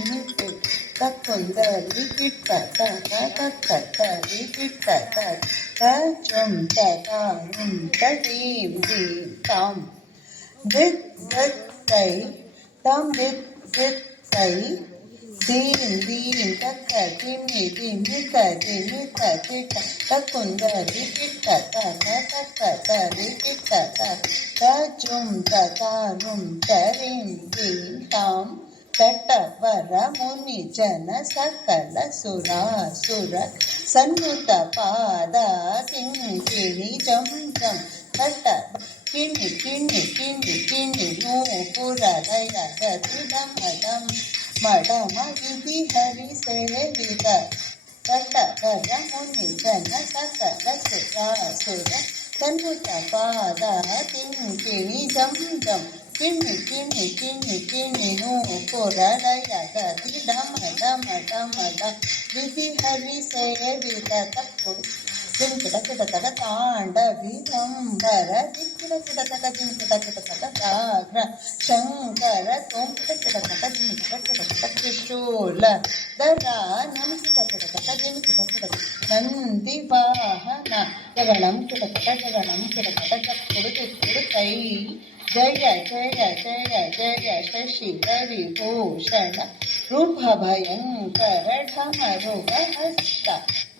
திமிட்டு தக்குந்தரி கிட்ட தரி கிட்ட தச்சும் ததாரும் ததீம் தீம் தாம் தித் தத்தை தாம் தித் தித்தை தீம் தீம் தக்க திமி திமி திமி கிட்ட தக்குந்தரி கிட்ட தரி கிட்ட தச்சும் ததாரும் தரீம் தீம் தாம் தட்டவர முனி ஜன சಕಲ ಸುರಾಸುರ ಸನ್ನುತ ಪಾದ ಕಿಂಕಿಣಿ ಜಂ ಜಂ ತಟ್ಟ ಕಿಣಿ ಕಿಣಿ ಕಿಣಿ ಕಿಣಿ ನೂಪುರ ದಯ ಗತಿ ಡಮ ಡಂ ಮಡ ಮಗಿದಿ ಹರಿ ಸೇವಿತ ತಟ್ಟವರ ಮುನಿ ಜನ ಸಕಲ ಸುರಾಸುರ ಸನ್ನುತ ಪಾದ ಕಿಂಕಿಣಿ ಜಂ ಜಂ ಕಿಣಿ ಕಿಣಿ ಕಿಣಿ ಕಿಣಿ ನೂಪುರಲಯ ಗತಿ ಡಮ ಡಮ ಡಮ ಡ ವಿಧಿ ಹರಿ ಸೇವಿತ ತಪ್ಪು ಜಿಂಕಿಟ ಕಿಟತಕ ತಾಂಡವಿ ರಂಬರ ದಿಕ್ಕಿಟ ಕಿಟತಕ ಜಿಂಕಿಟ ಕಿಟತಕ ಜಾಗ್ರ ಶಂಕರ ತೋಂಕಿಟ ಕಿಟತಕ ಜಿಂಕಿಟ ಕಿಟತಕ ತ್ರಿಶೂಲ ದರ ನಂ ಕಿಟ ಕಿಟತಕ ಜಿಂಕಿಟ ಕಿಟತ ನಂದಿ ವಾಹನ ಜಗಣಂ ಕಿಟತಕ ಜಗಣಂ ಕಿಟತಕ ಜಕ್ಕುಡು ದಿಕ್ಕುಡು ಕೈ ಜಯ ಜಯ ಜಯ ಜಯ ಶಶಿ ವಿಭೂಷಣ ರೂಪ ಭಯಂಕರ ಢಮರುಗ ಹಸ್ತ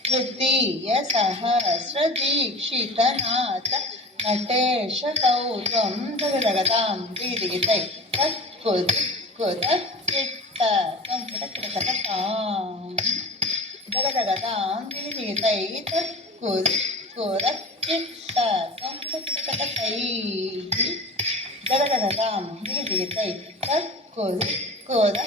ತೃತೀಯ ಸಹಸ್ರ ದೀಕ್ಷಿತನಾಥ ನಟೇಶ ಕೌತ್ವಂ ಜಗದಗತಾಂ ದಿದಿಗಿತೈ ತತ್ಕುದ ಕಿಟ್ಟ ಕಂಕಟಕಟಾಂ ಜಗದಗತಾಂ ದಿದಿಗಿತೈ ತತ್ಕುದ ಕಿಟ್ಟ ಕಂಕಟಕಟಕೈ ಜಗದಗತಾಂ ದಿದಿಗಿತೈ ತತ್ಕುದ